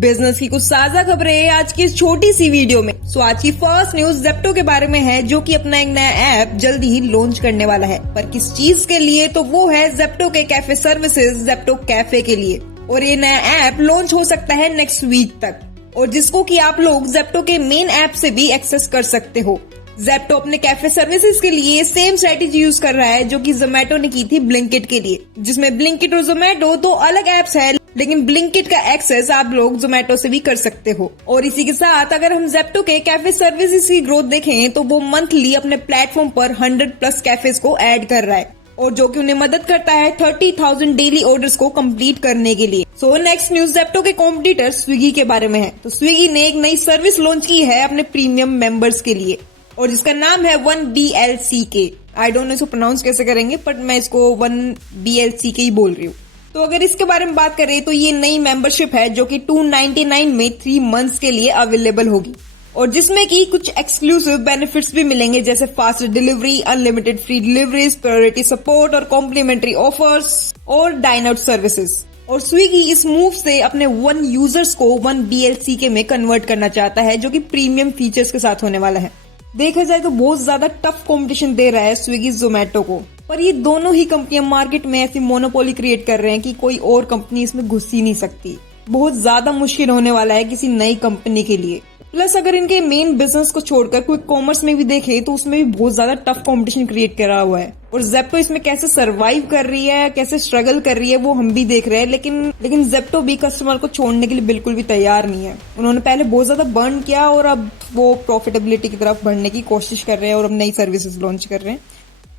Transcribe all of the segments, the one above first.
Business की कुछ ताजा खबरें आज की इस छोटी सी वीडियो में। आज की फर्स्ट न्यूज जेप्टो के बारे में है, जो कि अपना एक नया ऐप जल्दी ही लॉन्च करने वाला है। पर किस चीज के लिए, तो वो है जेप्टो के कैफे सर्विसेज जेप्टो कैफे के लिए। और ये नया ऐप लॉन्च हो सकता है नेक्स्ट वीक तक, और जिसको कि आप लोग जेप्टो के मेन ऐप से भी एक्सेस कर सकते हो। जेप्टो अपने कैफे सर्विसेज के लिए सेम स्ट्रेटेजी यूज कर रहा है जो कि जोमेटो ने की थी ब्लिंकिट के लिए, जिसमें ब्लिंकिट और जोमेटो दो अलग एप्स है, लेकिन ब्लिंकिट का एक्सेस आप लोग जोमेटो से भी कर सकते हो। और इसी के साथ अगर हम जेप्टो के कैफे सर्विसेज की ग्रोथ देखें तो वो मंथली अपने प्लेटफॉर्म पर 100+ कैफेज को ऐड कर रहा है, और जो कि उन्हें मदद करता है 30,000 डेली ऑर्डर्स को कंप्लीट करने के लिए। नेक्स्ट न्यूज जेप्टो के कॉम्पिटिटर स्विगी के बारे में है। तो स्विगी ने एक नई सर्विस लॉन्च की है अपने प्रीमियम मेंबर्स के लिए, और जिसका नाम है 1BLCK। आई डोंट नो इसको प्रोनाउंस कैसे करेंगे, बट मैं इसको 1BLCK ही बोल रही हूँ। तो अगर इसके बारे में बात करें तो ये नई मेंबरशिप है जो कि 299 में 3 मंथ्स के लिए अवेलेबल होगी, और जिसमें कि कुछ एक्सक्लूसिव बेनिफिट्स भी मिलेंगे, जैसे fast delivery, unlimited free deliveries, priority support और कॉम्प्लीमेंट्री ऑफर्स और डाइन आउट सर्विसेज। और स्विगी इस मूव से अपने 1 यूजर्स को 1BLCK में कन्वर्ट करना चाहता है, जो कि प्रीमियम फीचर्स के साथ होने वाला है। देखा जाए तो बहुत ज्यादा टफ कंपटीशन दे रहा है स्विगी जोमेटो को, पर ये दोनों ही कंपनियां मार्केट में ऐसी मोनोपोली क्रिएट कर रहे हैं कि कोई और कंपनी इसमें घुस ही नहीं सकती। बहुत ज्यादा मुश्किल होने वाला है किसी नई कंपनी के लिए। प्लस अगर इनके मेन बिजनेस को छोड़कर क्विक कॉमर्स में भी देखें तो उसमें भी बहुत ज्यादा टफ कंपटीशन क्रिएट करा हुआ है, और जेप्टो इसमें कैसे सरवाइव कर रही है, कैसे स्ट्रगल कर रही है, वो हम भी देख रहे हैं। लेकिन जेप्टो भी कस्टमर को छोड़ने के लिए बिल्कुल भी तैयार नहीं है। उन्होंने पहले बहुत ज्यादा बर्न किया और अब वो प्रॉफिटेबिलिटी की तरफ बढ़ने की कोशिश कर रहे हैं और अब नई सर्विसेज लॉन्च कर रहे हैं।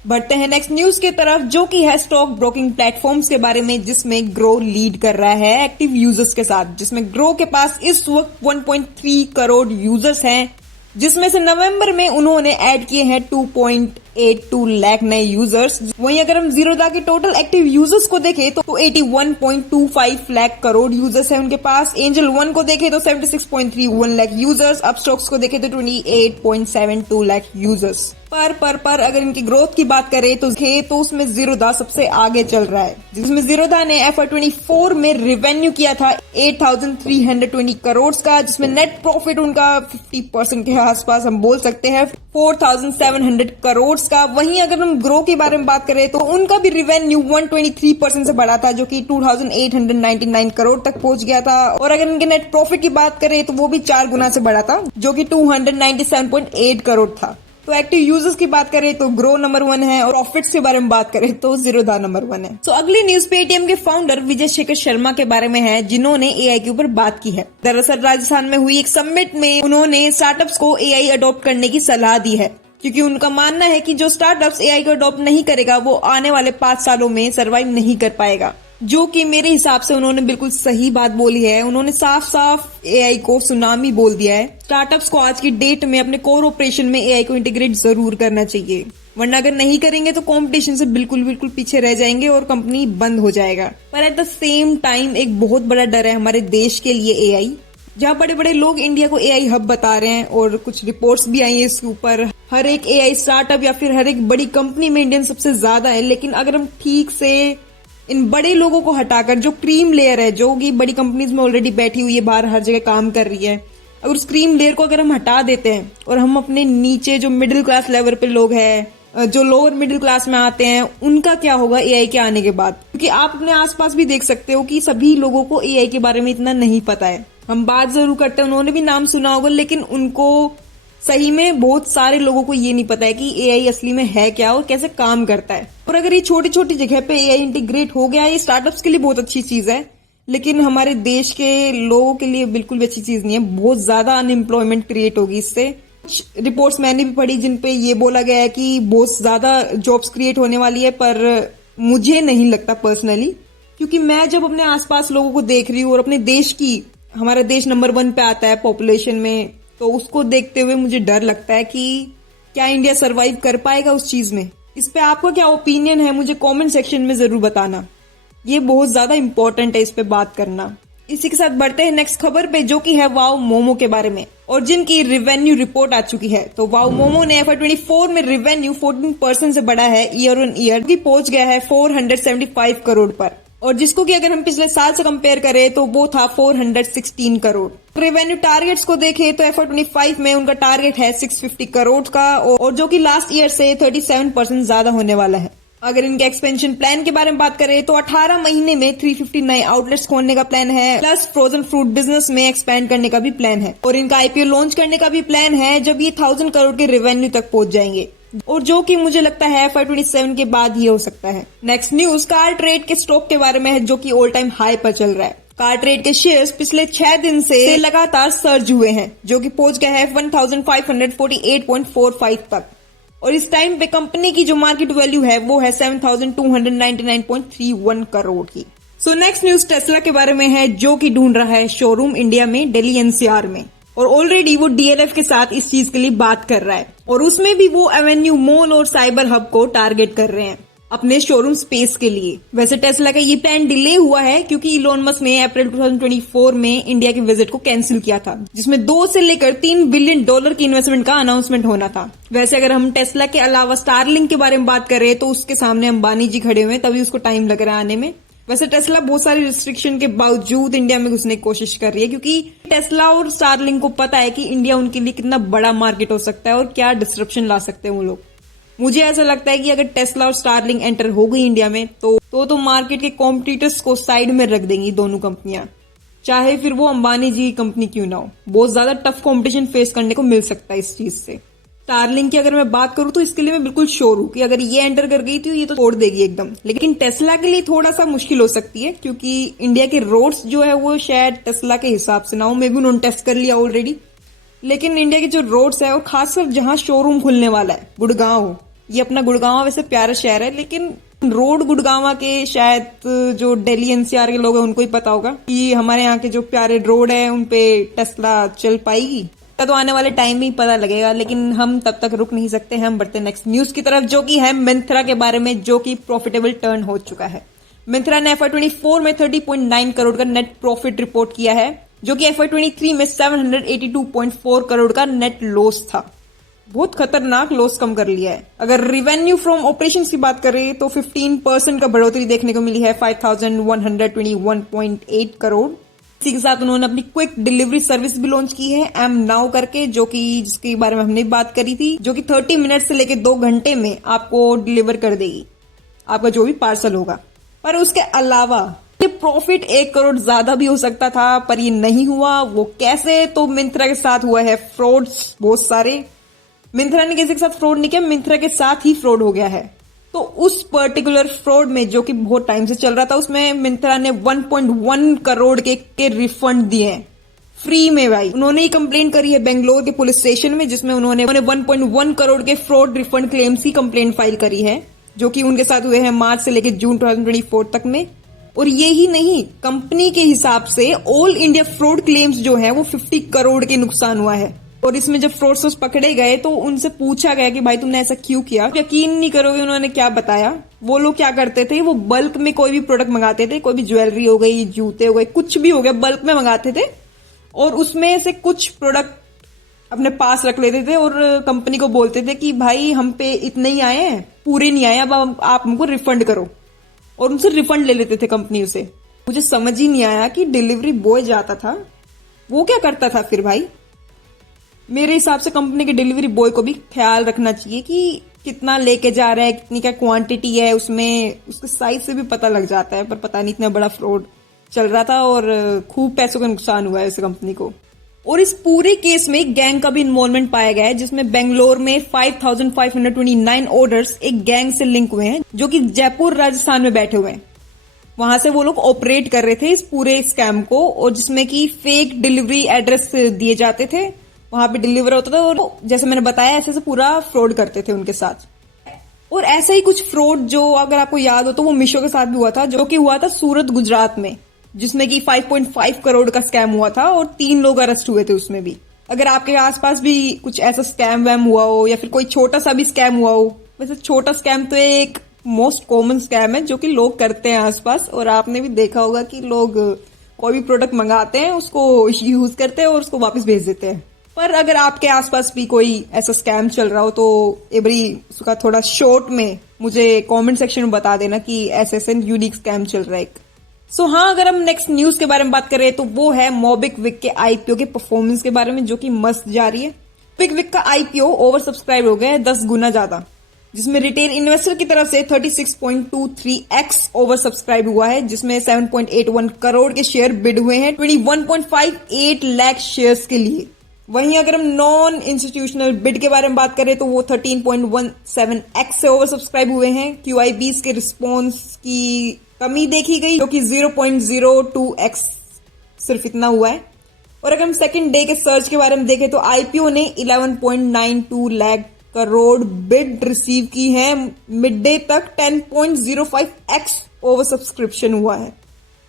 बढ़ते हैं नेक्स्ट न्यूज की तरफ, जो कि है स्टॉक ब्रोकिंग प्लेटफॉर्म्स के बारे में, जिसमें ग्रो लीड कर रहा है एक्टिव यूजर्स के साथ, जिसमें ग्रो के पास इस वक्त 1.3 करोड़ यूजर्स हैं, जिसमें से नवंबर में उन्होंने ऐड किए हैं 2.82 लाख नए यूजर्स। वहीं अगर हम जीरोधा के टोटल एक्टिव यूजर्स को देखें तो 81.25 लाख करोड़ यूजर्स हैं उनके पास। एंजल वन को देखें तो 76.31 लाख यूजर्स। अपस्टॉक्स को देखें तो 28.72 लाख यूजर्स। पर अगर इनकी ग्रोथ की बात करें तो उसमें जीरोधा सबसे आगे चल रहा है, जिसमें जीरोधा ने FY24 में रेवेन्यू किया था 8,320 करोड़ का, जिसमें नेट प्रॉफिट उनका 50% के आसपास हम बोल सकते हैं 4,700 करोड़ का। वहीं अगर हम ग्रो के बारे में बात करें तो उनका भी रेवेन्यू 123% से बढ़ा था, जो कि 2,899 करोड़ तक पहुंच गया था। और अगर इनके नेट प्रॉफिट की बात करें तो वो भी 4 गुना से बढ़ा था, जो कि 297.8 करोड़ था। तो एक्टिव यूजर्स की बात करें तो ग्रो नंबर 1 है, और प्रॉफिट्स के बारे में बात करें तो जीरोधा नंबर 1 है। अगली न्यूज पेटीएम के फाउंडर विजय शेखर शर्मा के बारे में है, जिन्होंने AI के ऊपर बात की है। दरअसल राजस्थान में हुई एक समिट में उन्होंने स्टार्टअप्स को AI अडॉप्ट करने की सलाह दी है, क्योंकि उनका मानना है कि जो स्टार्टअप्स AI को अडॉप्ट नहीं करेगा वो आने वाले 5 सालों में सर्वाइव नहीं कर पाएगा, जो कि मेरे हिसाब से उन्होंने बिल्कुल सही बात बोली है। उन्होंने साफ साफ AI को सुनामी बोल दिया है। स्टार्टअप्स को आज की डेट में अपने कोर ऑपरेशन में AI को इंटीग्रेट जरूर करना चाहिए, वरना अगर नहीं करेंगे तो कंपटीशन से बिल्कुल पीछे रह जाएंगे और कंपनी बंद हो जाएगा। पर एट द सेम टाइम एक बहुत बड़ा डर है हमारे देश के लिए AI, जहाँ बड़े बड़े लोग इंडिया को AI हब बता रहे हैं, और कुछ रिपोर्ट्स भी आई है इसके ऊपर। हर एक AI स्टार्टअप या फिर हर एक बड़ी कंपनी में इंडियन सबसे ज्यादा है। लेकिन अगर हम ठीक से इन बड़े लोगों को हटाकर जो क्रीम लेयर है, जो कि बड़ी कंपनीज में ऑलरेडी बैठी हुई है, बाहर हर जगह काम कर रही है, अगर उस क्रीम लेयर को अगर हम हटा देते हैं और हम अपने नीचे जो मिडिल क्लास लेवल पे लोग हैं, जो लोअर मिडिल क्लास में आते हैं, उनका क्या होगा AI के आने के बाद? क्योंकि आप अपने आसपास भी देख सकते हो कि सभी लोगों को AI के बारे में इतना नहीं पता है। हम बात जरूर करते हैं, उन्होंने भी नाम सुना होगा, लेकिन उनको सही में बहुत सारे लोगों को ये नहीं पता है कि AI असली में है क्या और कैसे काम करता है। और अगर ये छोटी छोटी जगह पे AI इंटीग्रेट हो गया, ये स्टार्टअप्स के लिए बहुत अच्छी चीज है, लेकिन हमारे देश के लोगों के लिए बिल्कुल भी अच्छी चीज नहीं है। बहुत ज्यादा अनएम्प्लॉयमेंट क्रिएट होगी इससे। कुछ रिपोर्ट्स मैंने भी पढ़ी जिन पे ये बोला गया है कि बहुत ज्यादा जॉब्स क्रिएट होने वाली है, पर मुझे नहीं लगता पर्सनली, क्योंकि मैं जब अपने आसपास लोगों को देख रही हूँ और अपने देश की, हमारा देश नंबर 1 पे आता है पॉपुलेशन में, तो उसको देखते हुए मुझे डर लगता है कि क्या इंडिया सरवाइव कर पाएगा उस चीज में। इस पे आपका क्या ओपिनियन है, मुझे कमेंट सेक्शन में जरूर बताना। ये बहुत ज्यादा इंपॉर्टेंट है इस पे बात करना। इसी के साथ बढ़ते हैं नेक्स्ट खबर पे, जो कि है वाओ मोमो के बारे में, और जिनकी रेवेन्यू रिपोर्ट आ चुकी है। तो वाओ मोमो ने FY24 में रेवेन्यू 14% से बढ़ा है ईयर ऑन ईयर, की पहुंच गया है 475 करोड़ पर। और जिसको कि अगर हम पिछले साल से कंपेयर करें तो वो था 416 करोड़। रेवेन्यू टारगेट्स को देखें तो FY25 में उनका टारगेट है 650 करोड़ का और जो कि लास्ट ईयर से 37% ज्यादा होने वाला है। अगर इनके एक्सपेंशन प्लान के बारे में बात करें तो 18 महीने में 350 नए आउटलेट्स खोलने का प्लान है, प्लस फ्रोजन फ्रूट बिजनेस में एक्सपेंड करने का भी प्लान है और इनका IPO लॉन्च करने का भी प्लान है जब ये 1000 करोड़ के रेवेन्यू तक पहुंच जाएंगे और जो कि मुझे लगता है FY27 के बाद ही हो सकता है। नेक्स्ट न्यूज कार ट्रेड के स्टॉक के बारे में है जो कि ऑल टाइम हाई पर चल रहा है। कार ट्रेड के शेयर्स पिछले 6 दिन से लगातार सर्ज हुए हैं जो कि पहुंच गया है 1548.45 तक और इस टाइम पे कंपनी की जो मार्केट वैल्यू है वो है 7299.31 करोड़ की। सो नेक्स्ट न्यूज टेस्ला के बारे में है जो कि ढूंढ रहा है शोरूम इंडिया में, दिल्ली NCR में और ऑलरेडी वो DLF के साथ इस चीज के लिए बात कर रहा है और उसमें भी वो एवेन्यू मॉल और साइबर हब को टारगेट कर रहे हैं अपने शोरूम स्पेस के लिए। वैसे टेस्ला का ये प्लान डिले हुआ है क्योंकि इलोन मस्क ने अप्रैल 2024 में इंडिया के विजिट को कैंसिल किया था जिसमें 2 से लेकर $3 बिलियन की इन्वेस्टमेंट का अनाउंसमेंट होना था। वैसे अगर हम टेस्ला के अलावा स्टारलिंक के बारे में बात करें तो उसके सामने अंबानी जी खड़े हुए हैं, तभी उसको टाइम लग रहा है आने में। वैसे टेस्ला बहुत सारी रिस्ट्रिक्शन के बावजूद इंडिया में घुसने की कोशिश कर रही है क्योंकि टेस्ला और स्टारलिंक को पता है कि इंडिया उनके लिए कितना बड़ा मार्केट हो सकता है और क्या डिस्ट्रप्शन ला सकते हैं वो लोग। मुझे ऐसा लगता है कि अगर टेस्ला और स्टारलिंक एंटर हो गई इंडिया में तो मार्केट के कॉम्पिटिटर्स को साइड में रख देंगी दोनों कंपनियां, चाहे फिर वो अंबानी जी की कंपनी क्यों ना हो। बहुत ज्यादा टफ कंपटीशन फेस करने को मिल सकता है इस चीज से। स्टारलिंक की अगर मैं बात करूं तो इसके लिए मैं बिल्कुल श्योर हूं कि अगर ये एंटर कर गई तो ये तो छोड़ देगी एकदम, लेकिन टेस्ला के लिए थोड़ा सा मुश्किल हो सकती है क्योंकि इंडिया के रोड्स जो है वो शायद टेस्ला के हिसाब से ना हो, मे बी उन्होंने टेस्ट कर लिया ऑलरेडी, लेकिन इंडिया के जो रोड्स है और खासकर जहां शोरूम खुलने वाला है गुड़गांव, ये अपना गुड़गांव वैसे प्यारा शहर है लेकिन रोड गुड़गांव के शायद जो दिल्ली NCR के लोग हैं उनको ही पता होगा कि हमारे यहाँ के जो प्यारे रोड है उनपे टेस्ला चल पाएगी। तो आने वाले टाइम में ही पता लगेगा, लेकिन हम तब तक रुक नहीं सकते हैं। हम बढ़ते नेक्स्ट न्यूज की तरफ जो कि है मिंत्रा के बारे में जो कि प्रॉफिटेबल टर्न हो चुका है। मिंत्रा ने FY24 में 30.9 करोड़ का नेट प्रॉफिट रिपोर्ट किया है जो कि FY23 में 782.4 करोड़ का नेट लॉस था। बहुत खतरनाक लॉस कम कर लिया है। अगर रिवेन्यू फ्रॉम ऑपरेशंस की बात करें तो 15% का बढ़ोतरी देखने को मिली है 5121.8 करोड़। इसी के साथ उन्होंने अपनी क्विक डिलीवरी सर्विस भी लॉन्च की है एम नाउ करके, जो कि जिसके बारे में हमने बात करी थी, जो कि 30 मिनट से लेकर 2 घंटे में आपको डिलीवर कर देगी आपका जो भी पार्सल होगा। पर उसके अलावा ये प्रॉफिट 1 करोड़ ज्यादा भी हो सकता था पर ये नहीं हुआ। वो कैसे? तो मिंत्रा के साथ हुआ है फ्रॉड्स बहुत सारे। मिंत्रा ने किसी के साथ फ्रॉड नहीं किया, मिंत्रा के साथ ही फ्रॉड हो गया है। तो उस पर्टिकुलर फ्रॉड में जो कि बहुत टाइम से चल रहा था उसमें मिंत्रा ने 1.1 करोड़ के रिफंड दिए हैं फ्री में। भाई उन्होंने ही कंप्लेन करी है बेंगलोर के पुलिस स्टेशन में जिसमें उन्होंने 1.1 करोड़ के फ्रॉड रिफंड क्लेम्स की कंप्लेन फाइल करी है जो कि उनके साथ हुए हैं मार्च से लेकर जून 2024 तक में। और ये ही नहीं, कंपनी के हिसाब से ऑल इंडिया फ्रॉड क्लेम्स जो है वो 50 करोड़ के नुकसान हुआ है। और इसमें जब फ्रॉडस्टर्स पकड़े गए तो उनसे पूछा गया कि भाई तुमने ऐसा क्यों किया। यकीन नहीं करोगे उन्होंने क्या बताया। वो लोग क्या करते थे, वो बल्क में कोई भी प्रोडक्ट मंगाते थे, कोई भी ज्वेलरी हो गई, जूते हो गए, कुछ भी हो गया, बल्क में मंगाते थे और उसमें से कुछ प्रोडक्ट अपने पास रख लेते थे और कंपनी को बोलते थे कि भाई हम पे इतने ही आए हैं, पूरे नहीं आए, अब आप हमको रिफंड करो। और उनसे रिफंड ले लेते थे कंपनी से। मुझे समझ ही नहीं आया कि डिलीवरी बॉय जाता था वो क्या करता था फिर। भाई मेरे हिसाब से कंपनी के डिलीवरी बॉय को भी ख्याल रखना चाहिए कि कितना लेके जा रहा है, कितनी क्या क्वांटिटी है, उसमें उसके साइज से भी पता लग जाता है। पर पता नहीं इतना बड़ा फ्रॉड चल रहा था और खूब पैसों का नुकसान हुआ है इस कंपनी को। और इस पूरे केस में गैंग का भी इन्वॉल्वमेंट पाया गया है जिसमें बेंगलोर में 5529 ऑर्डर्स एक गैंग से लिंक हुए हैं जो कि जयपुर राजस्थान में बैठे हुए हैं। वहां से वो लोग ऑपरेट कर रहे थे इस पूरे स्कैम को और जिसमें कि फेक डिलीवरी एड्रेस दिए जाते थे, वहां पे डिलीवर होता था और जैसे मैंने बताया ऐसे से पूरा फ्रॉड करते थे उनके साथ। और ऐसा ही कुछ फ्रॉड जो अगर आपको याद हो तो वो मीशो के साथ भी हुआ था, जो कि हुआ था सूरत गुजरात में, जिसमें कि 5.5 करोड़ का स्कैम हुआ था और 3 लोग अरेस्ट हुए थे उसमें भी। अगर आपके आसपास भी कुछ ऐसा स्कैम वैम हुआ हो या फिर कोई छोटा सा भी स्कैम हुआ हो, वैसे छोटा स्कैम तो एक मोस्ट कॉमन स्कैम है जो कि लोग करते हैं आसपास, और आपने भी देखा होगा कि लोग कोई भी प्रोडक्ट मंगाते हैं, उसको यूज करते हैं और उसको वापस भेज देते हैं। पर अगर आपके आसपास भी कोई ऐसा स्कैम चल रहा हो तो एवरी उसका थोड़ा शॉर्ट में मुझे कमेंट सेक्शन में बता देना कि ऐसे यूनिक स्कैम चल रहा है। हाँ, अगर हम नेक्स्ट न्यूज के बारे में बात करें तो वो है मोबिक्विक के आईपीओ के परफॉर्मेंस के बारे में, जो कि मस्त जा रही है। मोबिक्विक का आईपीओ ओवर सब्सक्राइब हो गया है 10 गुना ज्यादा, जिसमें रिटेल इन्वेस्टर की तरफ से 36.23x ओवर सब्सक्राइब हुआ है, जिसमें 7.81 करोड़ के शेयर बिड हुए हैं 21.58 लाख शेयर्स के लिए। वहीं अगर हम नॉन इंस्टीट्यूशनल बिड के बारे में बात करें तो वो 13.17x से ओवर सब्सक्राइब हुए हैं। QIBs के रिस्पॉन्स की कमी देखी गई, जो कि 0.02x सिर्फ इतना हुआ है। और अगर हम सेकंड डे के सर्च के बारे में देखें तो आईपीओ ने 11.92 लाख करोड़ बिड रिसीव की है। मिड डे तक 10.05x ओवर सब्सक्रिप्शन हुआ है,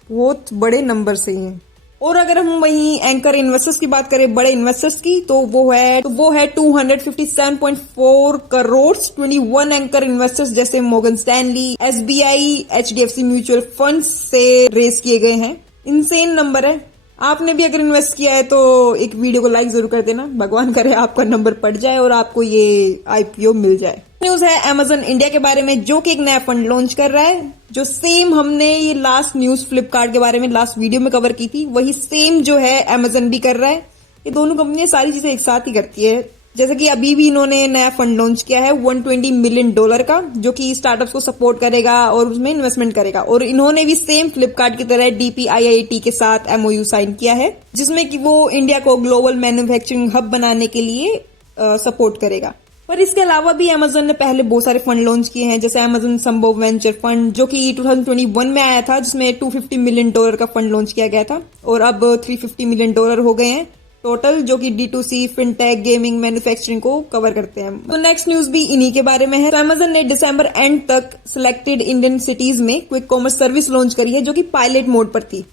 बहुत बड़े नंबर से हैं। और अगर हम वहीं एंकर इन्वेस्टर्स की बात करें, बड़े इन्वेस्टर्स की, तो वो है 257.4 करोड़। 21 एंकर इन्वेस्टर्स जैसे Morgan Stanley, SBI, HDFC mutual fund से रेस किए गए हैं। इनसेन नंबर है। आपने भी अगर इन्वेस्ट किया है तो एक वीडियो को लाइक जरूर कर देना। भगवान करे आपका नंबर पड़ जाए और आपको ये आईपीओ मिल जाए। न्यूज है Amazon इंडिया के बारे में, जो कि एक नया फंड लॉन्च कर रहा है। जो सेम हमने ये लास्ट न्यूज फ्लिपकार्ट के बारे में लास्ट वीडियो में कवर की थी, वही सेम जो है Amazon भी कर रहा है। ये दोनों कंपनियां सारी चीजें एक साथ ही करती है। जैसे कि अभी भी इन्होंने नया फंड लॉन्च किया है $120 मिलियन का, जो कि स्टार्टअप्स को सपोर्ट करेगा और उसमें इन्वेस्टमेंट करेगा। और इन्होंने भी सेम फ्लिपकार्ट की तरह DPIIT के साथ MOU साइन किया है, जिसमें कि वो इंडिया को ग्लोबल मैन्युफैक्चरिंग हब बनाने के लिए सपोर्ट करेगा। पर इसके अलावा भी Amazon ने पहले बहुत सारे फंड लॉन्च किए हैं, जैसे Amazon संभव वेंचर फंड, जो कि 2021 में आया था, जिसमें $250 मिलियन का फंड लॉन्च किया गया था। और अब $350 मिलियन हो गए हैं टोटल, जो कि D2C, फिनटेक, गेमिंग, मैन्युफैक्चरिंग को कवर करते हैं। तो नेक्स्ट न्यूज भी इन्हीं के बारे में है। तो Amazon ने दिसंबर एंड तक सिलेक्टेड इंडियन सिटीज में क्विक कॉमर्स सर्विस लॉन्च करी है, जो कि पायलट मोड पर थी,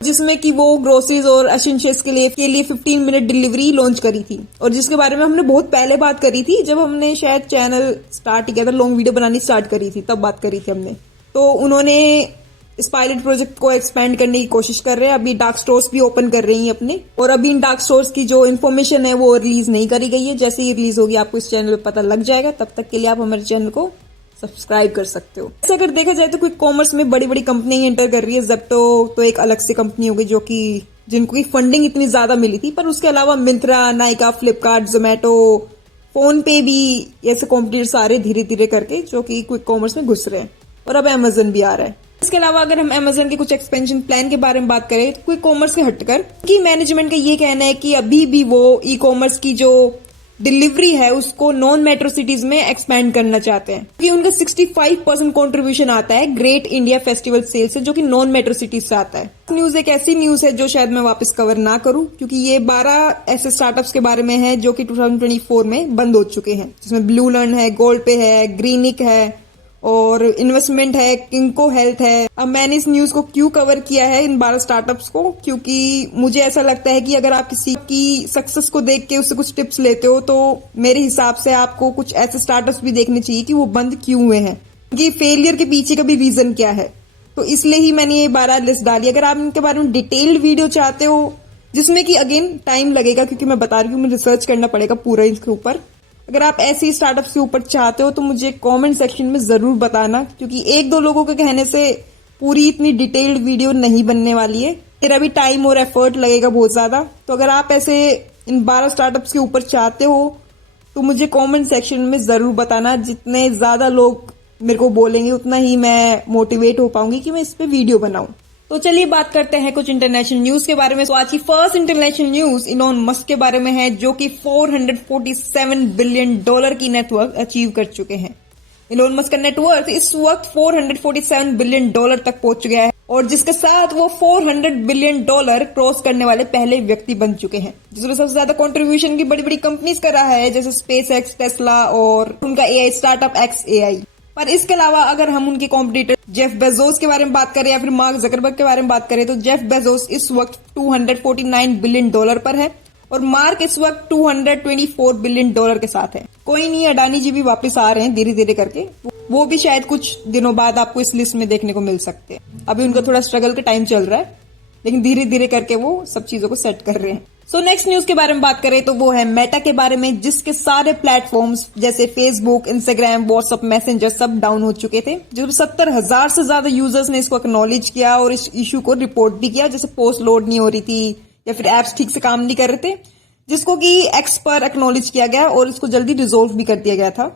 जिसमें कि वो ग्रोसरीज और एसेंशियल्स के लिए 15 मिनट डिलीवरी लॉन्च करी थी। और जिसके बारे में हमने बहुत पहले बात करी थी, जब हमने शायद चैनल स्टार्ट किया था, लॉन्ग वीडियो बनानी स्टार्ट करी थी, तब बात करी थी हमने। तो उन्होंने इस पायलट प्रोजेक्ट को एक्सपेंड करने की कोशिश कर रहे हैं। अभी डार्क स्टोर्स भी ओपन कर रही हैं अपने, और अभी इन डार्क स्टोर्स की जो इन्फॉर्मेशन है वो रिलीज नहीं करी गई है। जैसे ही रिलीज होगी आपको इस चैनल पे पता लग जाएगा। तब तक के लिए आप हमारे चैनल को सब्सक्राइब कर सकते हो। ऐसे अगर देखा जाए तो क्विक कॉमर्स में बड़ी बड़ी कंपनियां एंटर कर रही है। जेप्टो तो एक अलग से कंपनी होगी, जो कि जिनको की फंडिंग इतनी ज्यादा मिली थी। पर उसके अलावा मिंत्रा, नाइका, फ्लिपकार्ट, जोमेटो, फोन पे भी ऐसे कॉम्पिटिटर सारे धीरे धीरे करके जो कि क्विक कॉमर्स में घुस रहे हैं। और अब Amazon भी आ रहा है। इसके अलावा अगर हम Amazon के कुछ एक्सपेंशन प्लान के बारे में बात करें, तो क्विक कॉमर्स से हटकर कि मैनेजमेंट का ये कहना है कि अभी भी वो ई कॉमर्स की जो डिलीवरी है उसको नॉन मेट्रो सिटीज में एक्सपेंड करना चाहते हैं, क्योंकि उनका 65% कॉन्ट्रीब्यूशन आता है ग्रेट इंडिया फेस्टिवल सेल से, जो कि नॉन मेट्रो सिटीज से आता है। न्यूज एक ऐसी न्यूज है जो शायद मैं वापस कवर ना करूं, क्योंकि ये 12 ऐसे स्टार्टअप्स के बारे में है जो कि 2024 में बंद हो चुके हैं, जिसमें ब्लू लर्न है, गोल्ड पे है, ग्रीनिक है और इन्वेस्टमेंट है, किंको हेल्थ है। अब मैंने इस न्यूज को क्यों कवर किया है, इन 12 स्टार्टअप्स को, क्योंकि मुझे ऐसा लगता है कि अगर आप किसी की सक्सेस को देख के उससे कुछ टिप्स लेते हो, तो मेरे हिसाब से आपको कुछ ऐसे स्टार्टअप्स भी देखने चाहिए कि वो बंद क्यों हुए हैं, कि फेलियर के पीछे का भी रीजन क्या है। तो इसलिए ही मैंने ये 12 लिस्ट डाली। अगर आप इनके बारे में डिटेल्ड वीडियो चाहते हो, जिसमें कि अगेन टाइम लगेगा, क्योंकि मैं बता रही हूँ मुझे रिसर्च करना पड़ेगा पूरा इसके ऊपर। अगर आप ऐसे स्टार्टअप्स के ऊपर चाहते हो तो मुझे कमेंट सेक्शन में जरूर बताना, क्योंकि एक दो लोगों के कहने से पूरी इतनी डिटेल्ड वीडियो नहीं बनने वाली है। मेरा भी टाइम और एफर्ट लगेगा बहुत ज्यादा। तो अगर आप ऐसे इन 12 स्टार्टअप्स के ऊपर चाहते हो तो मुझे कमेंट सेक्शन में जरूर बताना। जितने ज्यादा लोग मेरे को बोलेंगे उतना ही मैं मोटिवेट हो पाऊंगी कि मैं इस पे वीडियो बनाऊं। तो चलिए बात करते हैं कुछ इंटरनेशनल न्यूज के बारे में। तो आज की first international news Elon Musk के बारे में है, जो कि $447 बिलियन की नेटवर्थ अचीव कर चुके हैं। इलॉन मस्क का नेटवर्थ इस वक्त $447 बिलियन तक पहुंच गया है, और जिसके साथ वो $400 बिलियन क्रॉस करने वाले पहले व्यक्ति बन चुके हैं, जिसमें सबसे ज्यादा कंट्रीब्यूशन की बड़ी बड़ी कंपनीज कर रहा है, जैसे SpaceX, टेस्ला और उनका AI स्टार्टअप XAI। पर इसके अलावा अगर हम उनके कॉम्पिटिटर जेफ बेजोस के बारे में बात करें या फिर मार्क जकरबर्ग के बारे में बात करें, तो जेफ बेजोस इस वक्त $249 बिलियन पर है, और मार्क इस वक्त $224 बिलियन के साथ है। कोई नहीं, अडानी जी भी वापस आ रहे हैं धीरे धीरे करके। वो भी शायद कुछ दिनों बाद आपको इस लिस्ट में देखने को मिल सकते हैं। अभी उनका थोड़ा स्ट्रगल का टाइम चल रहा है, लेकिन धीरे धीरे करके वो सब चीजों को सेट कर रहे हैं। सो नेक्स्ट न्यूज के बारे में बात करें तो वो है मेटा के बारे में, जिसके सारे प्लेटफॉर्म्स जैसे फेसबुक, इंस्टाग्राम, व्हाट्सएप, मैसेंजर सब डाउन हो चुके थे। जो 70,000 से ज्यादा यूजर्स ने इसको एक्नॉलेज किया और इस इशू को रिपोर्ट भी किया, जैसे पोस्ट लोड नहीं हो रही थी या फिर एप्स ठीक से काम नहीं कर रहे थे, जिसको कि एक्स पर एक्नॉलेज किया गया और इसको जल्दी रिजोल्व भी कर दिया गया था।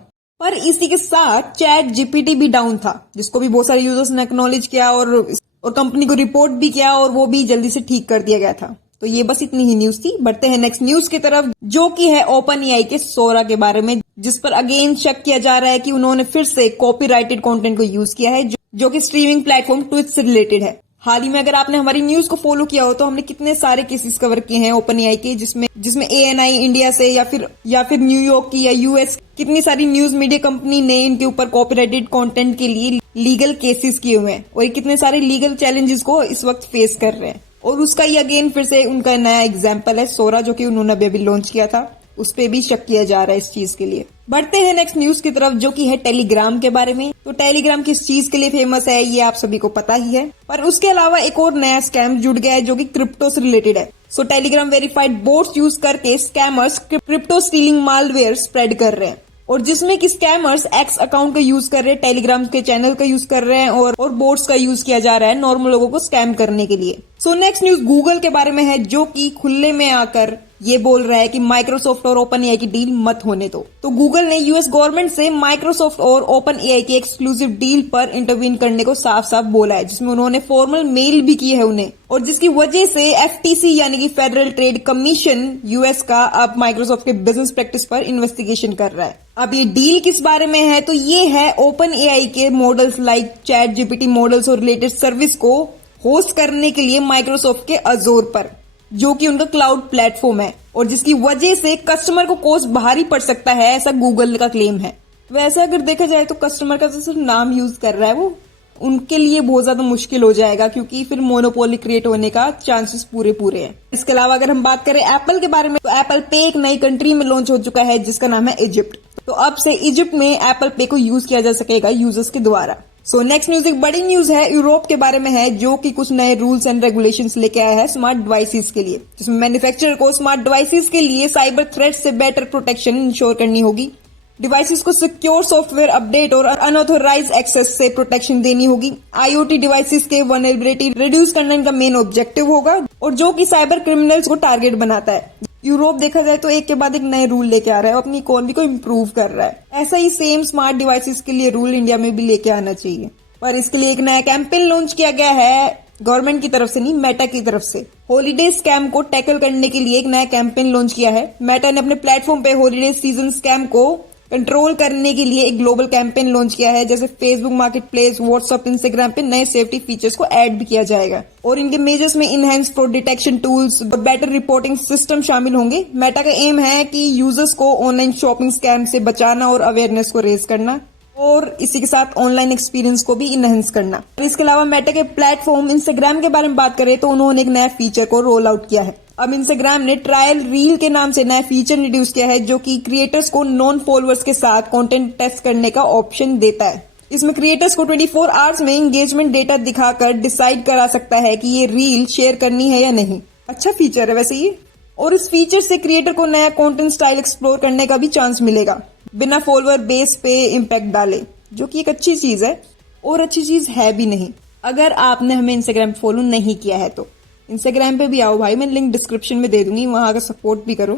पर इसी के साथ चैट जीपीटी भी डाउन था, जिसको भी बहुत सारे यूजर्स ने एक्नॉलेज किया और कंपनी को रिपोर्ट भी किया और वो भी जल्दी से ठीक कर दिया गया था। तो ये बस इतनी ही न्यूज थी। बढ़ते हैं नेक्स्ट न्यूज की तरफ, जो कि है ओपन एआई के सोरा के बारे में, जिस पर अगेन शक किया जा रहा है कि उन्होंने फिर से कॉपीराइटेड कंटेंट को यूज किया है, जो कि स्ट्रीमिंग प्लेटफॉर्म ट्विच से रिलेटेड है। हाल ही में अगर आपने हमारी न्यूज को फॉलो किया हो तो हमने कितने सारे केसेस कवर किए हैं ओपन एआई के, जिसमें एएनआई इंडिया से या फिर न्यूयॉर्क की या यूएस कितनी सारी न्यूज मीडिया कंपनी ने इनके ऊपर कॉपीराइटेड कंटेंट के लिए लीगल केसेस किए हुए हैं और कितने सारे लीगल चैलेंजेस को इस वक्त फेस कर रहे हैं। और उसका ही अगेन फिर से उनका नया एग्जाम्पल है सोरा, जो कि उन्होंने अभी लॉन्च किया था। उस पे भी शक किया जा रहा है इस चीज के लिए। बढ़ते हैं नेक्स्ट न्यूज की तरफ, जो कि है टेलीग्राम के बारे में। तो टेलीग्राम किस चीज के लिए फेमस है ये आप सभी को पता ही है, पर उसके अलावा एक और नया स्कैम जुड़ गया है जो कि क्रिप्टो से रिलेटेड है। So Telegram verified bots use करके scammers crypto stealing malware spread कर रहे हैं, और जिसमें कि स्कैमर्स एक्स अकाउंट का यूज कर रहे हैं, टेलीग्राम के चैनल का यूज कर रहे हैं और बोट्स का यूज किया जा रहा है नॉर्मल लोगों को स्कैम करने के लिए। सो नेक्स्ट न्यूज गूगल के बारे में है, जो कि खुले में आकर ये बोल रहा है कि माइक्रोसॉफ्ट और ओपन एआई की डील मत होने दो। तो गूगल ने यूएस गवर्नमेंट से माइक्रोसॉफ्ट और ओपन एआई की एक्सक्लूसिव डील पर इंटरवीन करने को साफ साफ बोला है, जिसमें उन्होंने फॉर्मल मेल भी की है उन्हें, और जिसकी वजह से एफटीसी यानी कि फेडरल ट्रेड कमीशन यूएस का अब माइक्रोसॉफ्ट के बिजनेस प्रैक्टिस पर इन्वेस्टिगेशन कर रहा है। अब ये डील किस बारे में है, तो ये है ओपन एआई के models like chat GPT models और रिलेटेड सर्विस को होस्ट करने के लिए माइक्रोसॉफ्ट के अजोर पर, जो कि उनका क्लाउड प्लेटफॉर्म है, और जिसकी वजह से कस्टमर को कॉस्ट भारी पड़ सकता है, ऐसा गूगल का क्लेम है। वैसे अगर देखा जाए तो कस्टमर का तो सिर्फ नाम यूज कर रहा है वो, उनके लिए बहुत ज्यादा मुश्किल हो जाएगा, क्योंकि फिर मोनोपोली क्रिएट होने का चांसेस पूरे हैं। इसके अलावा अगर हम बात करें एप्पल के बारे में, तो एप्पल पे एक नई कंट्री में लॉन्च हो चुका है जिसका नाम है इजिप्ट। तो अब से इजिप्ट में एप्पल पे को यूज किया जा सकेगा यूजर्स के द्वारा। सो नेक्स्ट न्यूज एक बड़ी न्यूज है, यूरोप के बारे में है, जो कि कुछ नए रूल्स एंड रेगुलेशंस लेके आया है स्मार्ट डिवाइसेस के लिए, जिसमें मैन्युफैक्चरर को स्मार्ट डिवाइसेस के लिए साइबर थ्रेट से बेटर प्रोटेक्शन इंश्योर करनी होगी, डिवाइसेस को सिक्योर सॉफ्टवेयर अपडेट और अनऑथोराइज एक्सेस से प्रोटेक्शन देनी होगी, आईओटी डिवाइसेस के वल्नरेबिलिटी रिड्यूस करने का मेन ऑब्जेक्टिव होगा, और जो कि साइबर क्रिमिनल्स को टारगेट बनाता है। यूरोप देखा जाए तो एक के बाद एक नए रूल लेके आ रहा है, अपनी इकोनॉमी को इम्प्रूव कर रहा है। ऐसा ही सेम स्मार्ट डिवाइसेस के लिए रूल इंडिया में भी लेके आना चाहिए, पर इसके लिए एक नया कैंपेन लॉन्च किया गया है, गवर्नमेंट की तरफ से नहीं, मेटा की तरफ से। हॉलीडे स्कैम को टैकल करने के लिए एक नया कैंपेन लॉन्च किया है। मेटा ने अपने प्लेटफॉर्म पे हॉलीडे सीजन स्कैम को कंट्रोल करने के लिए एक ग्लोबल कैंपेन लॉन्च किया है, जैसे Facebook market place, WhatsApp, Instagram पे नए सेफ्टी फीचर्स को ऐड भी किया जाएगा, और इनके मेजर्स में इनहेंस फ्रॉड डिटेक्शन टूल्स और बेटर रिपोर्टिंग सिस्टम शामिल होंगे। मेटा का एम है कि यूजर्स को ऑनलाइन शॉपिंग स्कैम से बचाना और अवेयरनेस को रेज करना, और इसी के साथ ऑनलाइन एक्सपीरियंस को भी इनहेंस करना। इसके अलावा मेटा के प्लेटफॉर्म इंस्टाग्राम के बारे में बात करें तो उन्होंने एक नया फीचर को रोल आउट किया है। अब इंस्टाग्राम ने ट्रायल रील के नाम से नया फीचर इंट्रोड्यूस किया है, जो कि क्रिएटर्स को नॉन फॉलोअर्स के साथ कंटेंट टेस्ट करने का ऑप्शन देता है। इसमें क्रिएटर्स को 24 आवर्स में एंगेजमेंट डेटा दिखाकर डिसाइड करा सकता है कि ये रील शेयर करनी है या नहीं। अच्छा फीचर है वैसे ये, और इस फीचर से क्रिएटर को नया कंटेंट स्टाइल एक्सप्लोर करने का भी चांस मिलेगा बिना फॉलोअर बेस पे इम्पैक्ट डाले, जो कि एक अच्छी चीज है, और अच्छी चीज है भी नहीं। अगर आपने हमें इंस्टाग्राम फॉलो नहीं किया है तो इंस्टाग्राम पे भी आओ भाई, मैं लिंक डिस्क्रिप्शन में दे दूंगी, वहां का सपोर्ट भी करो।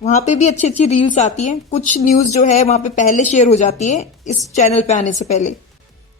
वहां पे भी अच्छी अच्छी रील्स आती हैं, कुछ न्यूज जो है वहां पे पहले शेयर हो जाती है इस चैनल पे आने से पहले,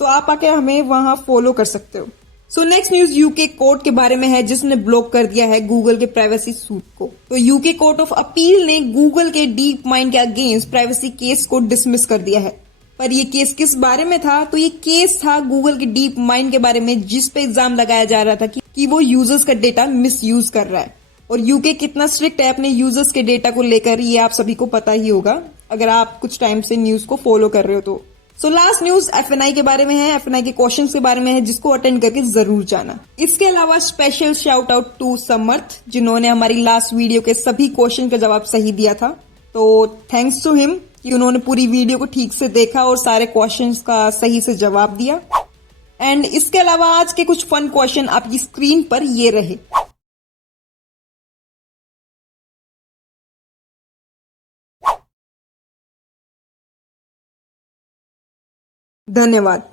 तो आप आके हमें वहां फॉलो कर सकते हो। So next news UK court के बारे में है, जिसने ब्लॉक कर दिया है गूगल के प्राइवेसी सूट को। तो यूके कोर्ट ऑफ अपील ने गूगल के डीप माइंड के अगेंस्ट प्राइवेसी केस को डिसमिस कर दिया है। पर ये केस किस बारे में था, तो ये केस था गूगल के डीप माइंड के बारे में, जिस पे इल्जाम लगाया जा रहा था कि वो यूजर्स का डेटा मिसयूज कर रहा है। और यूके कितना स्ट्रिक्ट है अपने यूजर्स के डेटा को लेकर, ये आप सभी को पता ही होगा अगर आप कुछ टाइम से न्यूज को फॉलो कर रहे हो तो। सो लास्ट न्यूज एफएनआई के बारे में है, एफएनआई के क्वेश्चंस के बारे में है, जिसको अटेंड करके जरूर जाना। इसके अलावा स्पेशल शाउट आउट टू समर्थ, जिन्होंने हमारी लास्ट वीडियो के सभी क्वेश्चन का जवाब सही दिया था। तो थैंक्स टू हिम कि उन्होंने पूरी वीडियो को ठीक से देखा और सारे क्वेश्चंस का सही से जवाब दिया। एंड इसके अलावा आज के कुछ फन क्वेश्चन आपकी स्क्रीन पर ये रहे। धन्यवाद।